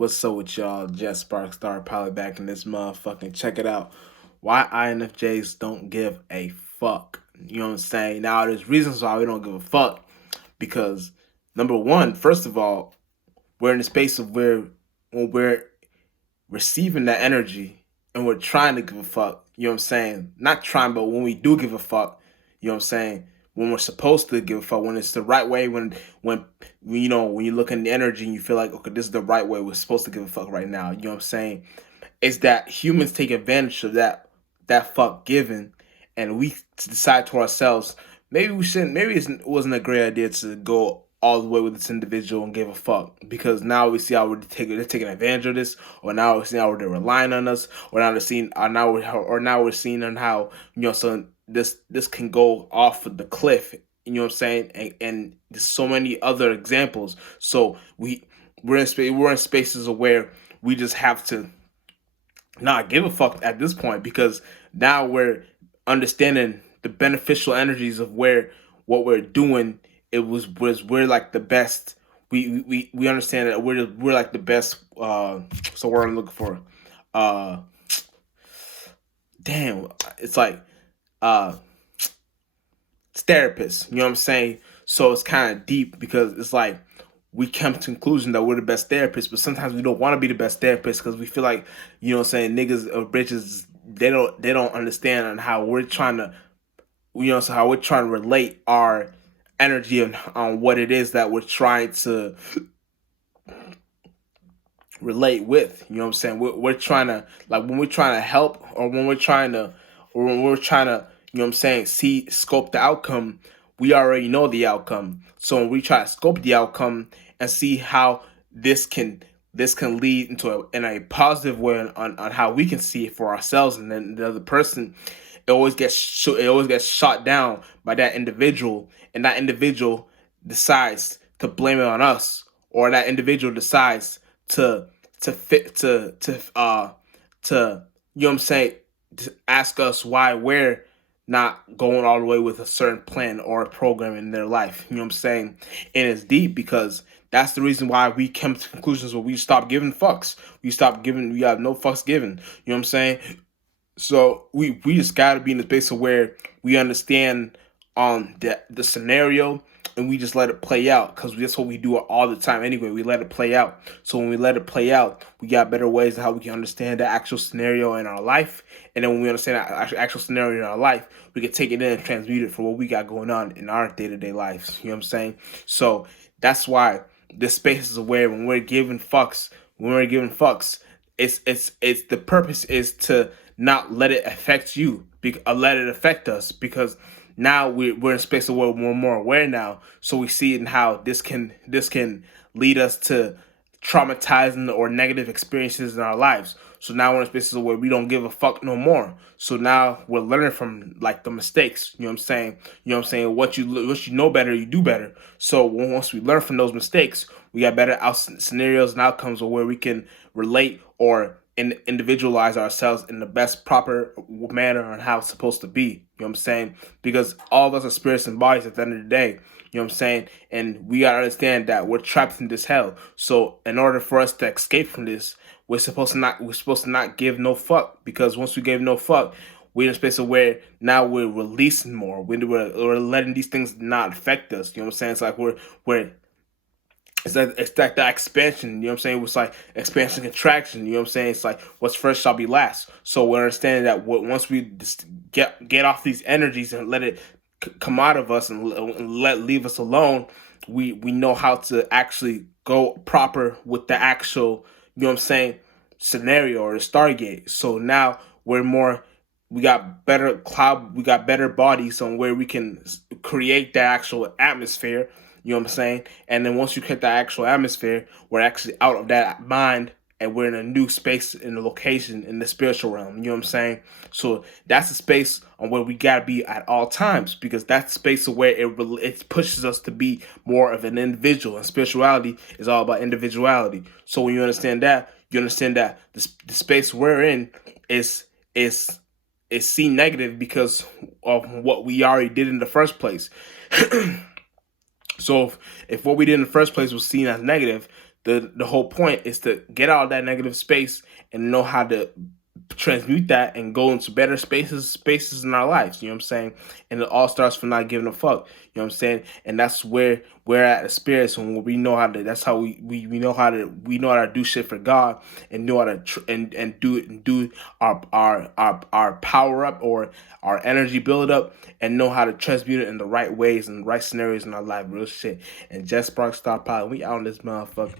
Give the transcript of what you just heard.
What's up with y'all? Just Spark Star Pilot back in this motherfucking check it out. Why INFJs don't give a fuck. You know what I'm saying? Now there's reasons why we don't give a fuck. Because number one, first of all, we're in a space of where when we're receiving that energy and we're trying to give a fuck, you know what I'm saying? Not trying, but when we do give a fuck, you know what I'm saying? When we're supposed to give a fuck, when it's the right way, when when you look in the energy and you feel like, okay, this is the right way, we're supposed to give a fuck right now. You know what I'm saying? It's that humans take advantage of that fuck given, and we decide to ourselves, maybe we shouldn't, maybe it wasn't a great idea to go all the way with this individual and give a fuck, because now we see how they're taking advantage of this, or now we're seeing how they're relying on us, or now they're seeing, now we're seeing on how so this can go off of the cliff. You know what I'm saying? And there's so many other examples. So we're in spaces where we just have to not give a fuck at this point, because now we're understanding the beneficial energies of where what we're doing. It was we're like the best. We understand that we're like the best. So what I'm looking for. Uh, damn, it's like uh therapists. You know what I'm saying? So it's kind of deep, because it's like we come to conclusion that we're the best therapists, but sometimes we don't want to be the best therapist because we feel like, you know what I'm saying, niggas or bitches, they don't understand on how we're trying to, so how we're trying to relate our energy on what it is that we're trying to relate with. You know what I'm saying? We're trying to, like, when we're trying to help, or when we're trying to, you know what I'm saying, scope the outcome, we already know the outcome. So when we try to scope the outcome and see how this can lead into in a positive way on how we can see it for ourselves, and then the other person, it always gets shot down by that individual, and that individual decides to blame it on us, or that individual decides to fit to you know what I'm saying, to ask us why we're not going all the way with a certain plan or a program in their life. You know what I'm saying? And it's deep, because that's the reason why we come to conclusions where we stop giving fucks. We have no fucks given. You know what I'm saying? So we just gotta be in the space of where we understand the scenario, and we just let it play out, because that's what we do all the time anyway. We let it play out. So when we let it play out, we got better ways of how we can understand the actual scenario in our life. And then when we understand that actual scenario in our life, we can take it in and transmute it for what we got going on in our day-to-day lives. You know what I'm saying? So that's why this space is where when we're giving fucks, it's the purpose is to not let it affect you, let it affect us, because now we're in a space where we're more aware now, so we see it in how this can lead us to traumatizing or negative experiences in our lives. So now we're in spaces where we don't give a fuck no more. So now we're learning from, like, the mistakes. You know what I'm saying? You know what I'm saying? What you know better, you do better. So once we learn from those mistakes, we got better scenarios and outcomes where we can relate or individualize ourselves in the best proper manner on how it's supposed to be. You know what I'm saying? Because all of us are spirits and bodies at the end of the day. You know what I'm saying? And we gotta understand that we're trapped in this hell. So in order for us to escape from this, we're supposed to not give no fuck. Because once we gave no fuck, we're in a space of where now we're releasing more. We're letting these things not affect us. You know what I'm saying? It's like we're it's like that expansion. You know what I'm saying? It's like expansion, contraction. You know what I'm saying? It's like what's first shall be last. So we're understanding that once we just get off these energies and let it come out of us, and leave us alone, we know how to actually go proper with the actual, you know what I'm saying, scenario or the Stargate. So now we got better bodies on where we can create the actual atmosphere. You know what I'm saying? And then once you hit that actual atmosphere, we're actually out of that mind, and we're in a new space, in the location, in the spiritual realm. You know what I'm saying? So that's the space on where we gotta be at all times, because that's the space where it pushes us to be more of an individual. And spirituality is all about individuality. So when you understand that, the space we're in is seen negative because of what we already did in the first place. So if what we did in the first place was seen as negative, the whole point is to get out of that negative space and know how to transmute that and go into better spaces in our lives. You know what I'm saying? And it all starts from not giving a fuck. You know what I'm saying? And that's where we're at the spirits, when we know how to. That's how we know how to. We know how to do shit for God, and know how to do our power up, or our energy build up, and know how to transmute it in the right ways and right scenarios in our life. Real shit. And Just Spark Star Pilot, we out on this motherfucker.